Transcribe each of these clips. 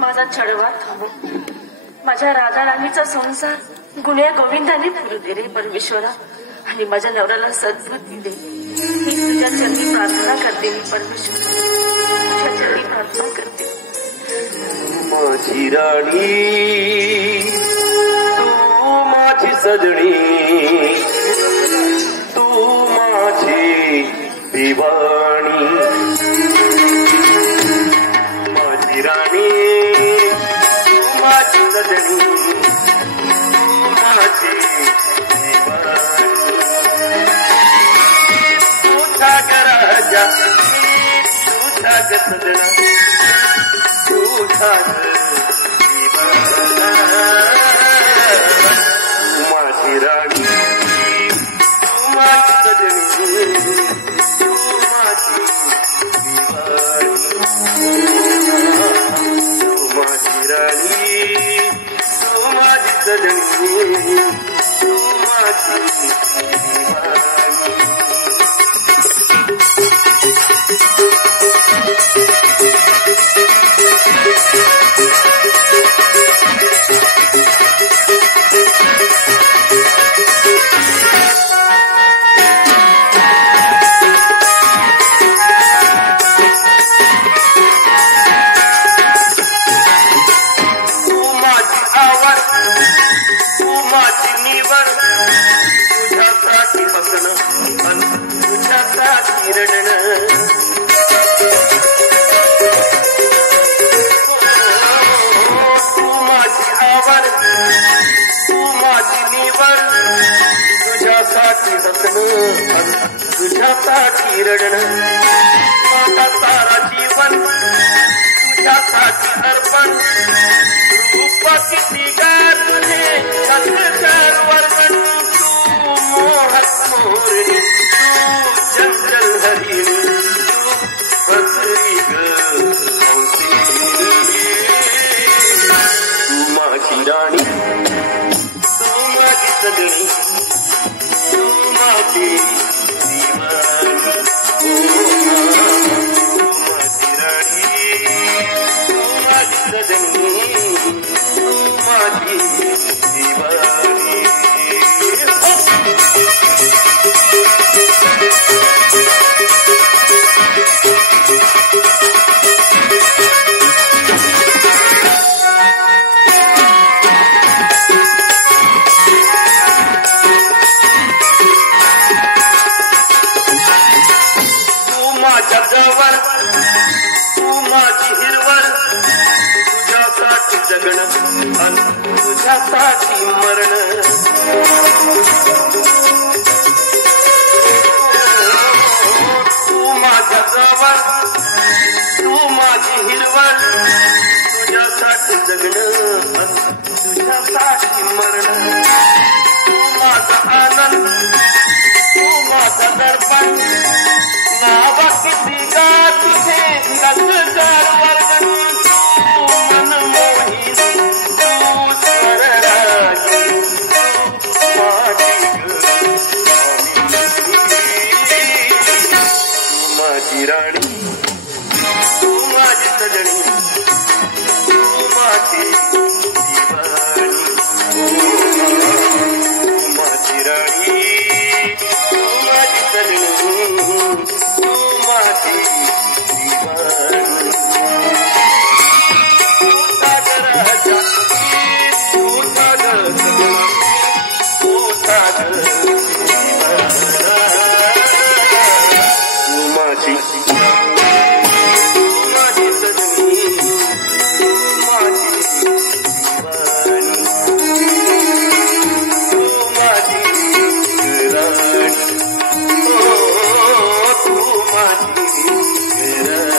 माझा छळवा थांबव. माझ्या राधा राणीचा संसार गुण्या गोविंदाने फिरू दे रे परमेश्वरा. आणि माझ्या नवऱ्याला सद्बुद्धी दे. मी तुझ्या चरणी प्रार्थना करते. मी परमेश्वर तुझ्या चरणी प्रार्थना करते. माझी राणी तू माझी सजणी, तू माझी दिवाणी. माझी राणी तू माझी सजणी, तू माझी दिवाणी. तुझा राजा तुझा सजना, तुझा माझी राणी तू माझी सजनी, तू माझी दिवाणी. तू माझी राणी तू माझी सजनी, तू माझी दिवाणी. तुझ्यासाठी रडणं माझा सारा जीवन, तुझ्यासाठी अर्पण. रूप किती गा तुझे असकर वर्णन, तू मोहक मोरणी, तू जंगल हरिणी, तू बसरी ग. तू माझी राणी तू माझी सजणी, तू माझी दिवाणी. माझी राणी तू माझी सजनी, तू माझी दिवाणी. तू माझी हिरवळ, तुझ्यासाठी जगणं आणि तुझ्यासाठी मरण. तू माझ्या जवळ, तू माझी हिरवळ, तुझ्यासाठी जगणं आणि तुझ्यासाठी मरण. तू माझा आनंद, तू माझा दर्पण. नावा किती गा तुझे असकर वर्णन, तू मनमोही, तू स्वररागी, तू माझी राणी तू माझी सजनी, तू माझी दिवाणी. माझी राणी तू माझी सजनी, तू माझी दिवाणी. तुझा राजा तुझा सजना, तुझा दिवाणा. तू माझी सजनी, तू माझी दिवाणी, तू माझी राणी. तू माझी राणी.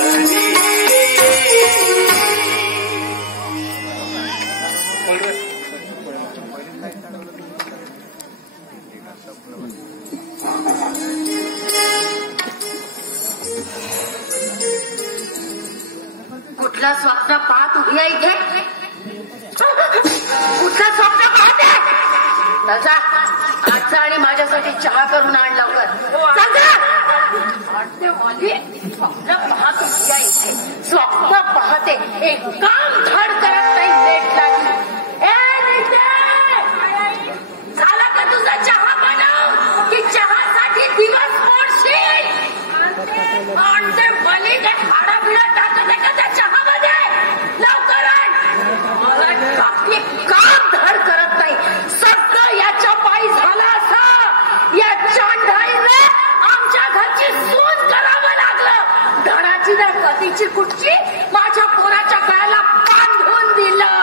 कुठला स्वप्न पाहत उभी आहे इथे? कुठला स्वप्न पाहते? जा आजचा आणि माझ्यासाठी चहा करून आण लवकर. स्वप्न पाहत उभी आहे इथे, स्वप्न पाहते. एक काम धड करत नाही लेट लागली. झाला का तुझा चहा बनव की चहासाठी दिवस मोडशील? आणते बली ते हाडा बिडा टाकत आहे का त्या चहामध्ये? लवकर आण. मला बाकी काम धड करत नाही. सगळं याच्या पायी झालं असं. या चांडाळीने आमच्या घरची सून करावं लागलं. धडाची ना कधीची कुठची माझ्या पोराच्या गळ्याला बांधून दिलं.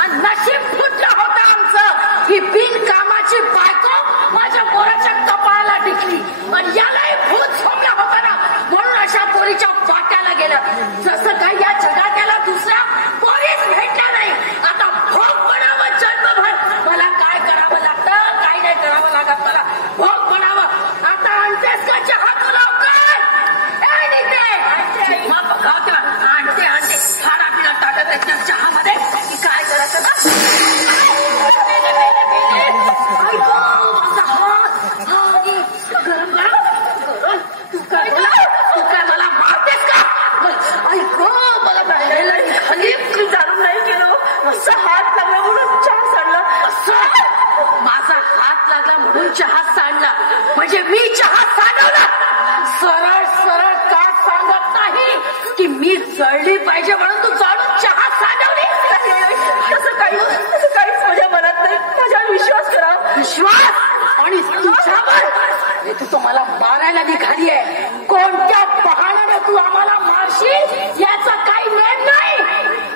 आणि नशीब फुटलं होतं आमचं. ही बिनकामाची बायको माझ्या पोराच्या कपाळाला टिकली. पण यालाही भूत झोपला होता ना, म्हणून अशा पोरीच्या वाट्याला गेलं. जसं काही या जगात त्याला दुसरा पोरीच भेटला नाही. आता भोग बनावं जन्मभर. मला काय करावं लागतं, काय नाही करावं लागत मला. भोग बनावं. आता आणतेस का चहा तू लवकर? आणते आणते. हाडा पिढा टाकत आहे चहामध्ये. काय करायचं ना? तू काय मला मारतेस का? ऐको मला बाहेरला खाली जाणून नाही केलं. असा हात लागला म्हणून चहा सांडला. माझा हात लागला म्हणून चहा सांडला म्हणजे मी चहा सांडवला? सरळ सरळ का सांगत नाही की मी जळली पाहिजे म्हणून तू जाणून चहा सांडवली? तसं काहीच माझ्या मनात नाही. माझ्यावर विश्वास करा. विश्वास? आणि तुझ्यावर? तू तो मला मारायला निघाली आहे. कोणत्या बहाण्याने तू आम्हाला मारशील याचा काही नेम नाही.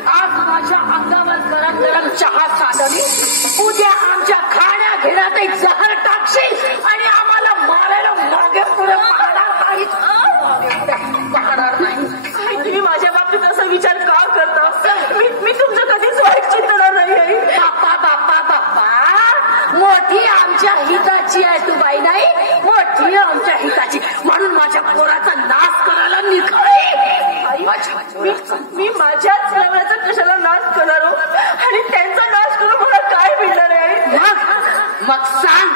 आज माझ्या अंगावर गरम गरम चहा सांडवली, उद्या आमच्या खाण्या घेण्यात एक जहर टाकशील आणि आम्हाला मारायला मागे पुढे पाहणार नाही. तुम्ही माझ्या बाबतीत असा विचार का करता? मी तुमचं कधीच वाईट चिंतणार नाही आहे. बाप्पा बाप्पा बाप्पा, मोठी आमच्या हिताची आहे तू बाई. नाही, मोठी आमच्या हिताची म्हणून माझ्या पोराचा नाश करायला निघाली. मी माझ्याच नवऱ्याचा कशाला नाश करणार हो? आणि त्यांचा नाश करून मला काय मिळणार आहे? मग सांग,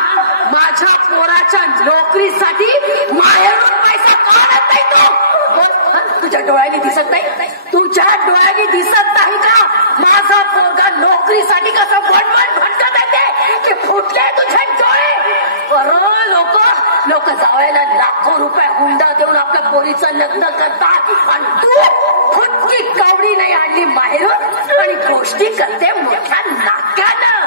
माझ्या पोराच्या नोकरीसाठी माहेरून पैसा काढत नाही तो? तुझ्या डोळ्याने दिसत नाही? तुझ्या डोळ्याने दिसत नाही का माझा पोरगा नोकरीसाठी कसं भटभट भटकत आहे की फुटले तुझे डोळे? लोक जावायला लाखो रुपये हुंडा देऊन आपल्या पोरीचं लग्न करतात आणि तू फुटकी कवडी नाही आणली माहेरून आणि गोष्टी करते मोठ्या नाक्यानं.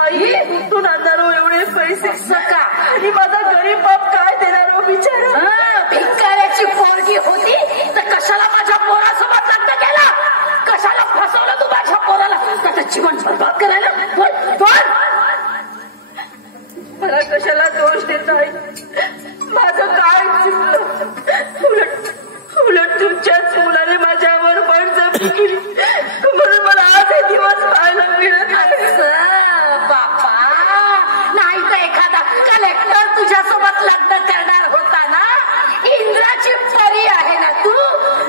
आई कुठून आणणार हो एवढे पैसे? सका आणि माझा गरीब बाप काय देणार हो बिचारा? भिकाऱ्याची पोरगी होती तर कशाला माझ्या पोरासोबत लग्न केला? कशाला फसवलं तू माझ्या पोराला? त्याचं जीवन बरबाद करायला? बोल. मला कशाला दोष देत आहे? माझं काय चुकलं? उलट तुमच्याच मुलाने माझ्यावर बळजबरी केली म्हणून मला आज हे दिवस पाहायला मिळत बापा. नाही तर एखादा कलेक्टर तुझ्यासोबत लग्न करणार होता ना. इंद्राची परी आहे ना तू.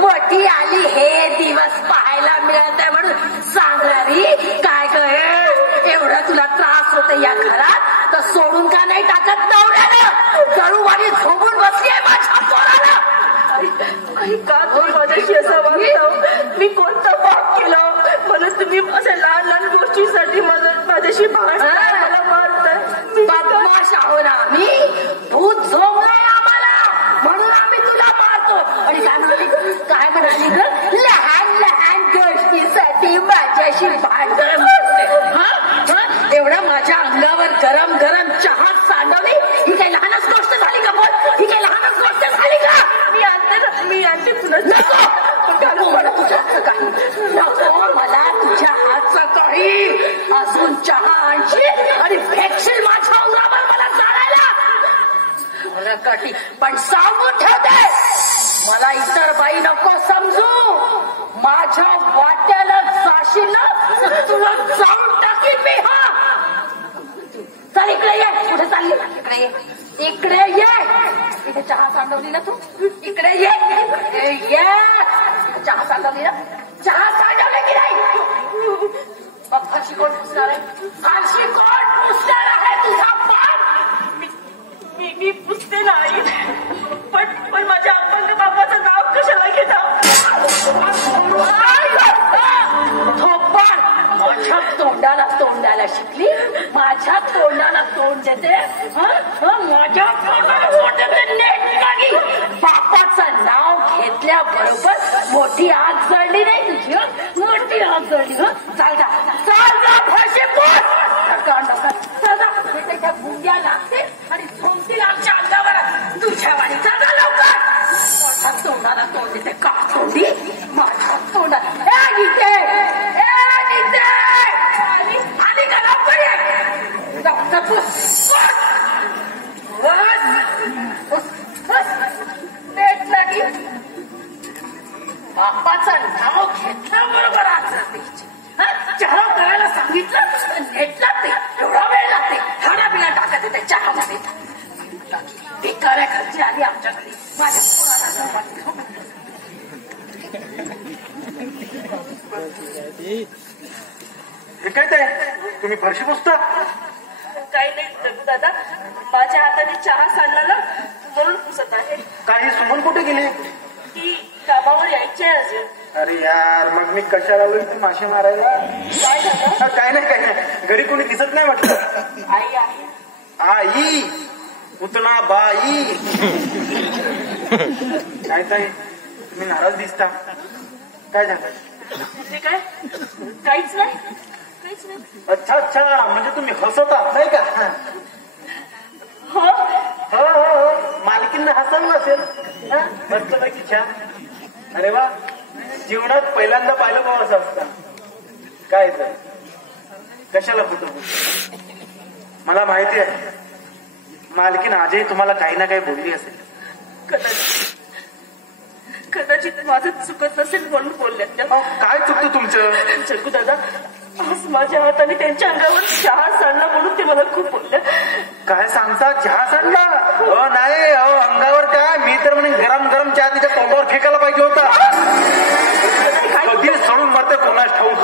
मोठी आली हे दिवस पाहायला मिळत आहे म्हणून सांगणारी. काय ग एवढं तुला त्रास होत या घरात तर सोडून का नाही टाकत नवऱ्यानं? जळूवाडी झोपून बसली आहे माझ्या पोराला. आई का तुम्ही माझ्याशी असं वागता? मी कोणता पाप केला म्हणून तुम्ही अशा लहान लहान गोष्टीसाठी माझ्याशी भांडताय, मला मारताय? बदमाश आहो ना आम्ही. भूत झोपलाय आम्हाला म्हणून आम्ही तुला मारतो. आणि काय म्हणाली ग? लहान लहान गोष्टीसाठी माझ्याशी भांडण म्हणते. एवढं माझ्या अंगावर गरम गरम चहा सांडवली. ही काही लहानच गोष्ट झाली का? बोल, ही काही लहानच गोष्ट झाली का? मी आणते तुला. नको मला तुझ्या हातचं काही. नको मला तुझ्या हातचं काही. अजून चहा आणशील आणि फेकशील माझ्या अंगावर मला चालायला. काठी पण सांगून ठेवते, मला इतर बाई नको समजू. माझ्या वाट्याला जाशील ना तुला जाऊन टाकीन मी. हा चल इकडे ये. कुठे चालली? इकडे ये. इकडे ये. इथे चहा सांडवली ना तू? इकडे ये. ये चहा सांडवली ना? चहा सांडवली की नाही? फाशी कोण पुसणार आहे? फाशी कोण पुसणार आहे? तुझा पाप. मी पुसते नाही. पण माझ्या अपंग बापाचं नाव कशाला घेता? बरोबर मोठी आग जळली नाही तुझी हं? मोठी आग जळली हं? चाल जा फाशी पोट त्या गुंड्या लागतील आणि झोंबतील आमच्या अंगावर तुझ्या वाणी चला लवकर माझ्या तोंडाला तोंड देते का तोंडी माझ्या तोंडाला आली का लवकर ये डॉक्टर पेट लागी बापाचं नाव घेतल्याबरोबर आज जाते चहा करायला सांगितलं नेटला ते एवढा वेळ लागते खाण्या पिण्या टाकत येते चहामध्ये बेकाऱ्या घरची आली आमच्या घरी माझ्या हे काय ते तुम्ही फरशी पुसता काही नाही जगू दादा माझ्या हाताने चहा सांडला ना म्हणून पुसत आहे. काही सुमन कुठे गेली ती कामावर यायची आहे अजून. अरे यार मग मी कशाला आलोय ती मासे मारायला काय झालं? काय नाही घरी कोणी दिसत नाही म्हटलं आई आहे आई उतना बाई काय ताई तुम्ही नाराज दिसता काय झालं ते काय काहीच नाही काहीच नाही. अच्छा म्हणजे तुम्ही हसवता नाही का हो हो मालकींना हसवलं नसेल मस्त पैकी छान. अरे वा जीवनात पहिल्यांदा पाहिलं भाऊ असं असतं काय तर कशाला होतं मला माहिती आहे मालकीन आजही तुम्हाला काही ना काही बोलली असेल कदाचित माझं चुकत नसेल म्हणून बोलल्या. काय चुकतं तुमचं जगू दादा आज माझ्या हाताने त्यांच्या अंगावर चहा सांडला म्हणून ते मला खूप बोलल्या. काय सांगता चहा सांडला नाही अंगावर काय मी तर म्हणे गरम गरम चहा तिच्या तोंडावर फेकायला पाहिजे होता कधी सडून मरते कोणास ठाऊक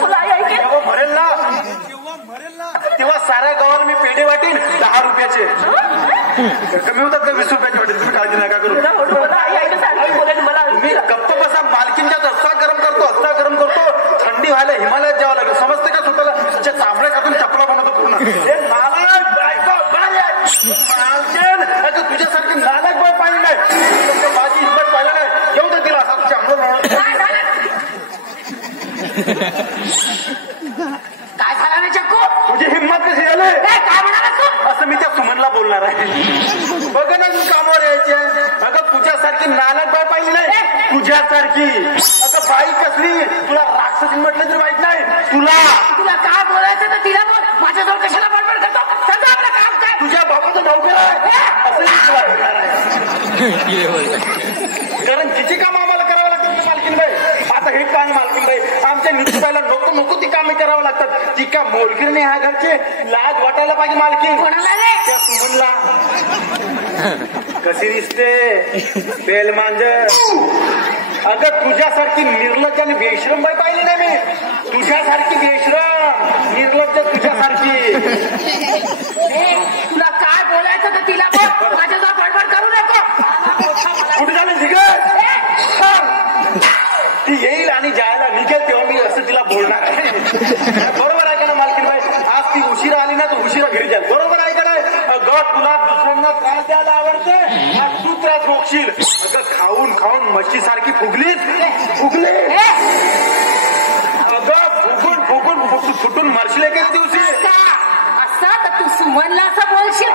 तुला आई ऐकेल जेव्हा मरेल ना तेव्हा साऱ्या गावाला मी पेढे वाटीन 10 रुपयाचे कमी होतात का 20 रुपयाचे वाटेल तुम्ही काळजी नका करू आई ऐकत सांगेल बोलेल मला मी गप्प बसा मालकींच्या रस्ता गरम करतो थंडी व्हायला हिमालयात जावं लागेल समजते का स्वतःला तुझ्या चांबड्या कापून चपला बनवतो पूर्ण तुझ्यासारखी नालायक बाय पाहिजे नाही माझी हिंमत पाहिलं नाही येऊ दे तिला असा चांगलं काय झालं रे चक्कू तुझी हिंमत कशी झाली काय म्हणाला तू असं मी त्या सुमनला बोलणार आहे बघ ना तू कामावर यायचे अगं तुझ्यासारखी नालायक बाय पाहिजे नाही तुझ्यासारखी अगं बाई कसली तुला राक्षसी म्हटलं तर वाईट नाही तुला काय बोलायचं तर तिला बोल माझ्याजवळ कशाला बडबड करतो सगळं आपलं काम काय तुझ्या बापाचं नोकर आहे असं मी तुला बोलणार आहे कारण तिची कामं आम्हाला करावं लागतात मालकीनबाई आता हे काम मालकीनबाई आमच्या नितीबाईला नको ती कामे करावं लागतात ती का मोलकीर नाही ह्या घरचे लाज वाटायला पाहिजे मालकीन कोणाला रे त्या सुमनला कशी दिसते बेल मांजर अगं तुझ्यासारखी निर्लज्ज आणि बेश्रम बाई पाहिली नाही मी तुझ्यासारखी बेश्रम निर्लज्ज तुझ्यासारखी तुला काय बोलायचं तर तिला बोल माझ्याजवळ बडबड करू नको कुठे झालं सिगरेट ती येईल आणि जायला निघेल तेव्हा मी असं तिला बोलणार आहे बरोबर आहे का ना मालकीनबाई आज ती उशिरा आली ना तर उशिरा घरी जाईल बरोबर आहे का नाही अगं तुला दुसऱ्यांना त्रास द्यायला आवडते आज तू त्रास भोगशील अगं खाऊन मच्छीसारखी फुगली अगं फुगून फुटून मरशील एकाच दिवशी असं तर तू सुमनला असं बोलशील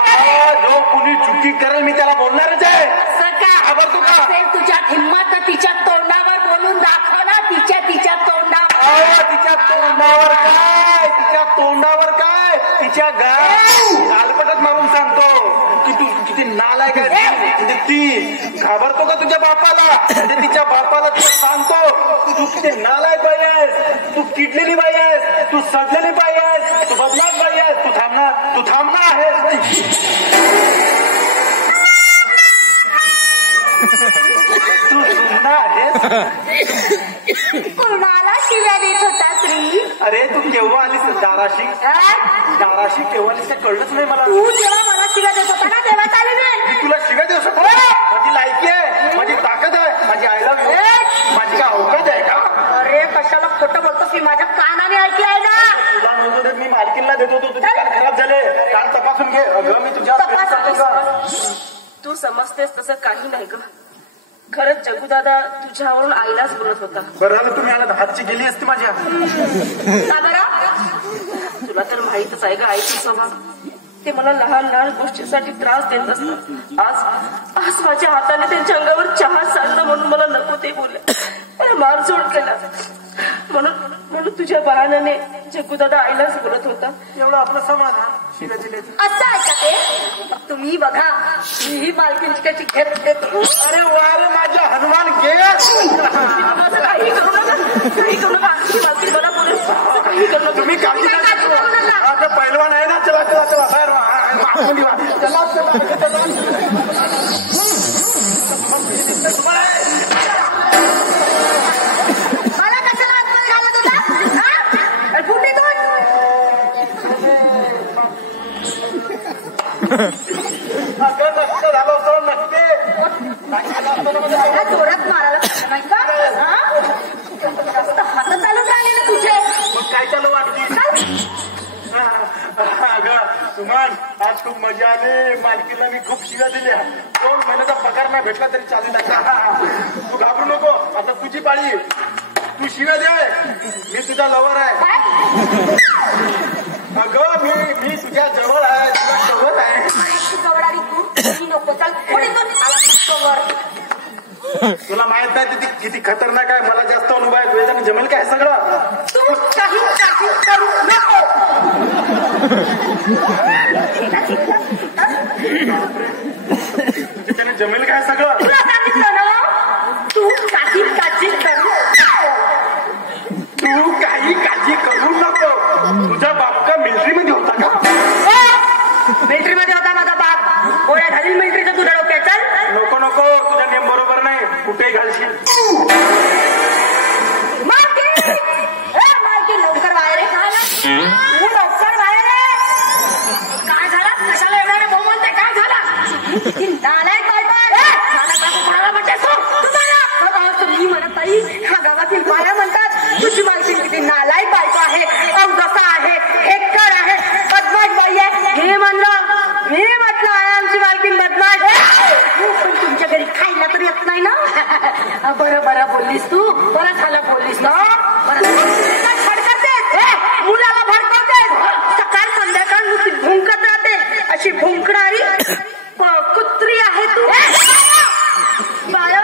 जो कुणी चुकी करेल मी त्याला बोलणारच आहे असं का खबर तू का तुझ्या हिंमत तर तिच्या तोंडावर बोलून दाखव ना तिच्या तोंडावर काय तिच्या गालपटात मारून सांगतो की तू किती नालायक आहे म्हणजे ती घाबरतो का तुझ्या बापाला म्हणजे तिच्या बापाला तुला सांगतो तू किती नालायक बाई आहेस तू किडलेली बाई आहेस तू सडलेली बाई आहेस तू बदलाच बाई आहेस तू थांबणार आहेस तू सुनणार आहेस कुणाला शिव्या देत होता श्री अरे तू केव्हा आलीस दाराशी केव्हा आलीस कळलंच नाही मला तू जेव्हा मला शिव्या देत होता ना तेव्हा चालू मी तुला शिव्या देऊ शकतो माझी लायकी आहे माझी ताकद आहे माझी आय लव्ह यू माझी काय अवकाश आहे का अरे कशाला खोटं बोलतो की माझ्या कानाने ऐकलंय ना तुला नव्हतं देत मी मालकीनला देत होतो तुझे कान खराब झाले कान तपासून घे अगं मी तुझ्या तू समजतेस तसं काही नाही ग खरंच जगूदादा तुझ्यावरून आईलाच बोलत होता. बरं झालं तुम्ही आला हातची गेली असती माझ्या. का बरं? तुला तर माहीतच आहे ग आईचा स्वभाव. ते मला लहान लहान गोष्टीसाठी त्रास देत असतात. आज माझ्या हाताने त्यांच्या अंगावर चहा सांडलं म्हणून मला नको ते बोलले, मला मारझोड केला. म्हणून तुझ्या बहाण्याने जगूदादा आईलाच बोलत होता. एवढं आपलं समाधान शिला जिल्ह्याचं. असं आहे का ते? तुम्ही बघा, मीही मालकींची त्याची घेत देतो. अरे वारे माझ्या हनुमान घे. माझं काही करू नका, काही करू नका. आमची मालकी मला बोलत काही करू नका. तुम्ही काळजी नका करू. आता पहिलवान आहे ना, चला चला चला बाहेर वा. चला चला. मला कशाला आतमध्ये घालत होता? फुटीतून झालं होतं नसते. जोरात मारायला नाही का? हात चालू झाले ना तुझे. मग काय चालू वाटली? अगं सुमन, आज खूप मजा आली. मालकीला मी खूप शिव्या दिल्या. 2 महिन्याचा पगार नाही भेटला तरी चालेल. तू घाबरू नको, आता तुझी पाळी. तू शिव्या दे, मी तुझा लवर आहे. अगं मी तुझ्या जवळ आहे, तुझ्या सोबत आहे. जवळ आली तू नको. चल फुटीतून तुला माहित नाही ती किती खतरनाक आहे. मला जास्त अनुभव आहे. तुझ्याने जमेल काय सगळं? तू काही काळजी करू नको. त्याने जमेल काय सगळं? तुला सांगितलं ना, तू काही काळजी करू. तू काही काळजी करू नको. तुझा बाप का मिलिटरीमध्ये होता का? मिलिटरीमध्ये होता माझा बाप. गोळ्या घालील मिलिटरीचं तुझ्या डोक्यात. चल नको नको, तुझा नेम बरोबर नाही. कुठेही घालशील. मालकी लवकर बाहेर आहे. तू लवकर बाहेर आहे. काय झालं? कशाला एवढ्याने भाऊ म्हणते? काय झालं? किती नालायक बायको कोणाला म्हणते तुम्हाला? तुम्ही म्हणत नाही, ह्या गावातील बाया म्हणतात तुझी मालकी किती नालायक बायको आहे, अवदसा आहे, हेक्कर आहे, बदमाश बाई आहे. हे म्हणलं, मी म्हटलं आहे आमची मालकी बदमाश. पण तुमच्या घरी खायला तर येत नाही ना. बरं बरं बोललीस तू. बरं झालं बोललीस ना. भडकतेस, मुलाला भडकवतेस. सकाळ संध्याकाळ नुसती भुंकत राहते. अशी भुंकणारी कुत्री आहे तू. बाया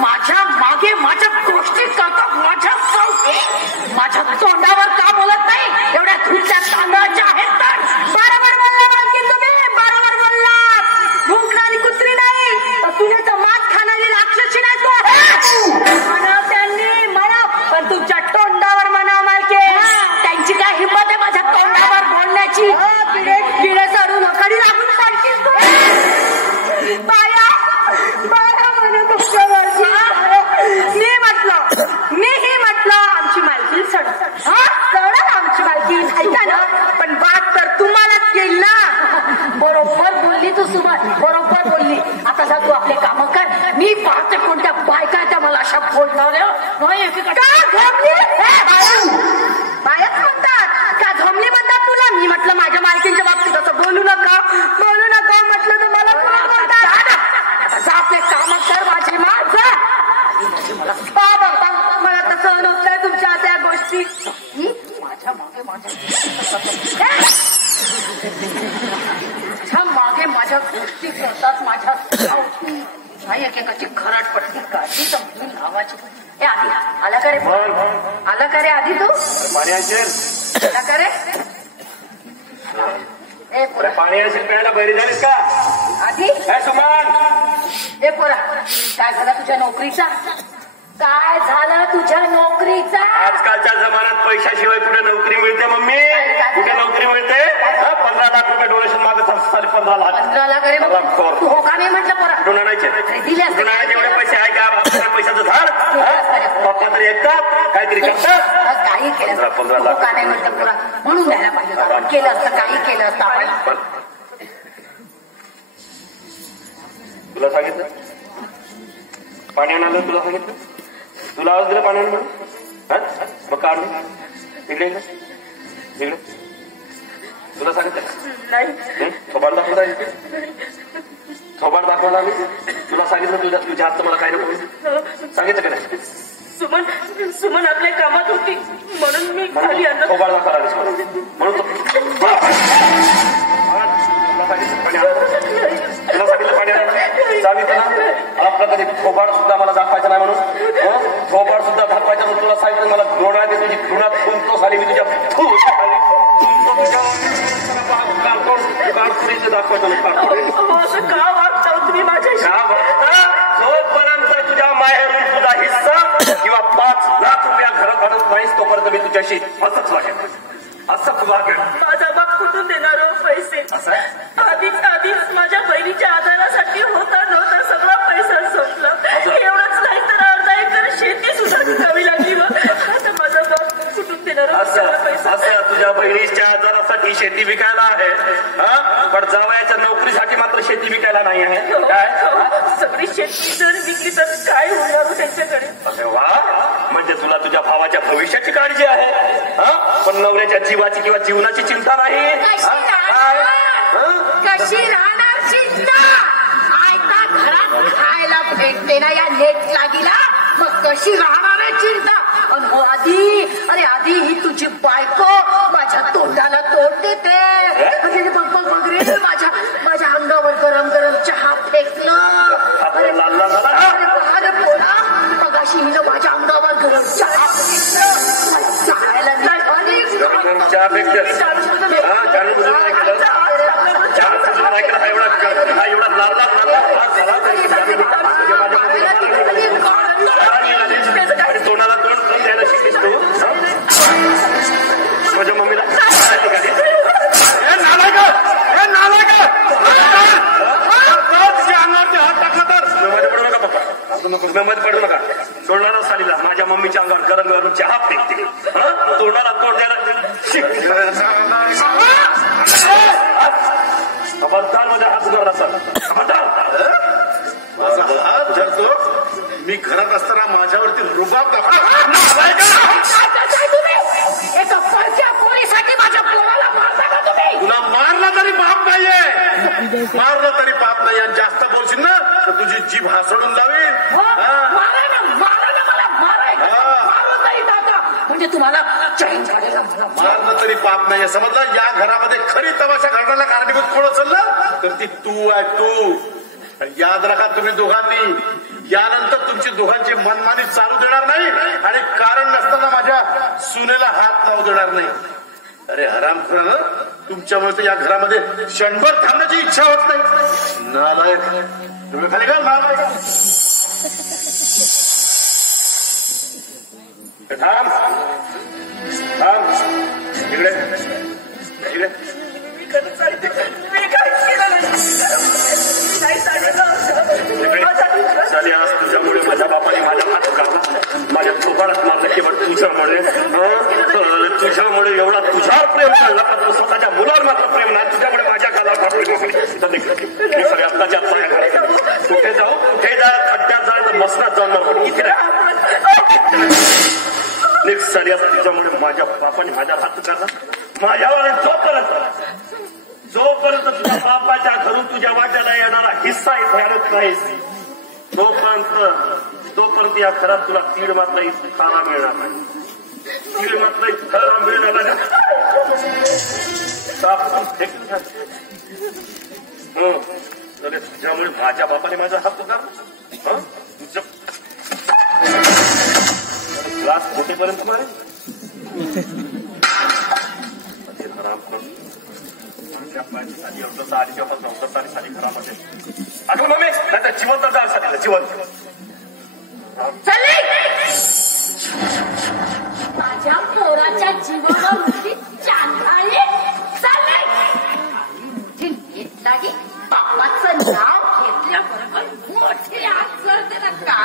माझ्या मागे माझ्या गोष्टी करतात. माझ्या चौकी माझ्या तोंडावर का बोलत नाही? एवढ्या धुळच्या तांदळाच्या आहेत तर. बरोबर बोलला मालकी तुम्ही, बरोबर बोलला. भुंकणारी कुत्री नाही तर तुझ्या मात खाणारी राक्षसी नाही तो. म्हणा त्यांनी म्हणा, पण तुमच्या तोंडावर म्हणा मालकी. त्यांची काय हिंमत आहे माझ्या तोंडावर बोलण्याची? किडे चढून अकडी लागून पडतील तू. बाया बाया म्हणा तुमच्या मालकी. मीही म्हटलं आमची मालकी चढ आमची मालकी ऐका ना. पण बात तर तुम्हालाच केली ना. बरोबर बोलली तू सुमन, बरोबर बोलली. आता जा तू आपले काम कर. मी पाहते कोणत्या बायका त्या मला अशा बोलणाऱ्या. बायाच म्हणतात का? झोमली म्हणतात तुला. मी म्हटलं माझ्या मालकींच्या बाबतीत असं बोलू नका, बोलू नका म्हटलं तर मला बोलतात. आता जा आपले काम कर माझी मा. जा. मला तसं अनुभव तुमच्या त्या गोष्टी. माझ्या मागे माझ्या गोष्टी करतात. माझ्या नाही एकेकाची खराट पडती काढली समजून लावायची. हे आधी आला का रे? आला का रे आधी? तू आला का रे? ए पोरा, पाणी असेल प्यायला बैरी झालीस का आधी? सुमन, ए पोरा, काय झालं तुझ्या नोकरीचा? काय झालं तुझ्या नोकरीचा? आजकालच्या जमान्यात पैशाशिवाय कुठे नोकरी मिळते मम्मी? कुठे नोकरी मिळते? 15 लाख रुपये डोनेशन मागत असताना 15 लाख. 15 लाख अरे तू हो का नाही म्हटलं पोरा? डोनायचे दिले असते. एवढे पैसे आहे का? पैशाचं झाड पप्पा तरी ऐकतात, काहीतरी करतात. काही केलं 15 लाख. हो का नाही म्हटलं पोरा? म्हणून द्यायला पाहिजे होतं. केलं असतं, काही केलं असतं आपण. तुला सांगितलं पाणी आणायला? तुला सांगितलं? तुला आवाज दिला पाणी म्हणून? मग काढ इकडे इकडे. तुला सांगितलं नाही. मोबाईल दाखवता थोबाड दाखवला मी तुला सांगितलं तुझ्या हात मला काय नको सांगितलं का नाही सुमन सुमन आपल्या कामात होती म्हणून मी खाली आणलं थोबाड दाखवला म्हणून तुला सांगितलं पाणी सांगितलं ना आपला कधी थोबाड सुद्धा मला दाखवायचं नाही म्हणून थोबाड सुद्धा दाखवायचं तुला सांगितलं मला डोळ्यात तुझी खुणात खुंतो झाली मी तुझ्या असं का वागता तुम्ही माझ्याशी जोपर्यंत तुझ्या माहेरून तुझा हिस्सा किंवा 5 लाख रुपया घरात आणत नाहीस तोपर्यंत मी तुझ्याशी असंच वागेल असंच वागेल माझा बाप कुठून देणार हो पैसे आधीच माझ्या बहिणीच्या आधारासाठी होता नव्हता सगळा पैसा संपला एवढंच नाही तर अर्धा एकर शेती सुद्धा विकावी लागली व आता माझा बाप कुठून देणार असं तुझ्या बहिणीच्या आधारासाठी शेती विकायला आहे पण जावयाच्या नोकरीसाठी मात्र शेती विकायला नाही आहे काय सगळी शेती जर विकली तर काय होणार त्यांच्याकडे अरे वा म्हणजे तुला तुझ्या भावाच्या भविष्याची काळजी आहे पण नवऱ्याच्या जीवाची किंवा जीवनाची चिंता नाही कशी राहणार चिंता आयता घरात खायला भेटते ना या नेट लागीला मग कशी राहणार आहे चिंता हो आधी ही तुझी बायको माझ्या तोंडाला तोड देते वगैरे माझ्या अंगावर गरम गरम चहा फेकलं अरे पोरा मगाशी हिनं माझ्या अंगावर गरम चहा तोंडाला तोंड करून द्यायला शिकलीस तू माझ्या मम्मीला मध्ये पडू नका सोडणारा सालीला माझ्या मम्मीच्या अंगावर गरम गरम चहा फेकते तोंडाला तोंड द्यायला खबरदार माझ्या हात उघडला सर खबरदार माझा हात धरतो मी घरात असताना माझ्यावरती रुबाब तुला मारला तरी पाप नाहीये मारलं तरी पाप नाही आणि जास्त बोलशील ना तर तुझी जीभ हासडून लावेल म्हणजे तुम्हाला मारलं तरी पाप नाहीये समजलं या घरामध्ये खरी तमाशा घडण्याला कारणीभूत कोण असेल ना तर ती तू आहे तू याद राखा तुम्ही दोघांनी यानंतर तुमची दोघांची मनमानी चालू देणार नाही आणि कारण नसताना माझ्या सुनेला हात लावू देणार नाही अरे हरामखोरानं तुमच्यामुळे तर या घरामध्ये क्षणभर थांबण्याची इच्छा होत नाही नालायक तुम्ही खाली घाल नालायक थांब थांब इकडे इकडे साली आज तुझ्यामुळे माझ्या बापाने माझ्या हात काढला माझ्या थोपाडात मारला केवळ तुझ्यामुळे एवढा तुझ्यावर प्रेम कळला तर स्वतःच्या मुलावर मात्र प्रेम नाही तुझ्यामुळे माझ्या गालावर सगळे आत्ताच्या पाया घालायचं कुठे जाऊ कुठे जा खड्ड्यात जा तर मसनात जाऊन इथे नेक्स्ट साली असं तुझ्यामुळे माझ्या बापाने माझ्या हात काढला माझ्यावर जोपर्यंत तुझ्या बापाच्या घरून तुझ्या वाट्याला येणारा हिस्सा इथे आणत नाहीस तोपर्यंत या घरात तुला तीड मात्र खारा मिळणार नाही तीड मात्र खारा मिळणार नाही तुझ्यामुळे माझ्या बापाने माझा हात पकडला तुझं क्लास मोठेपर्यंत मारे साली घरामध्ये आठवण मम्मी नाही जिवंत जाल सालीला जिवंत माझ्या पोराच्या जीवावर चांगले चालले बापाचं नाव घेतल्याबरोबर मोठे हात करते ना का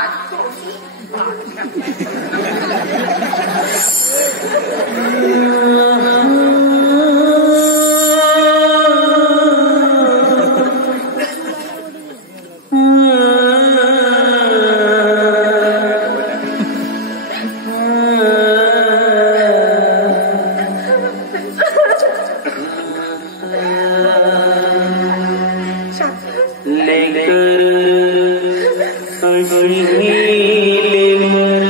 अशी गेले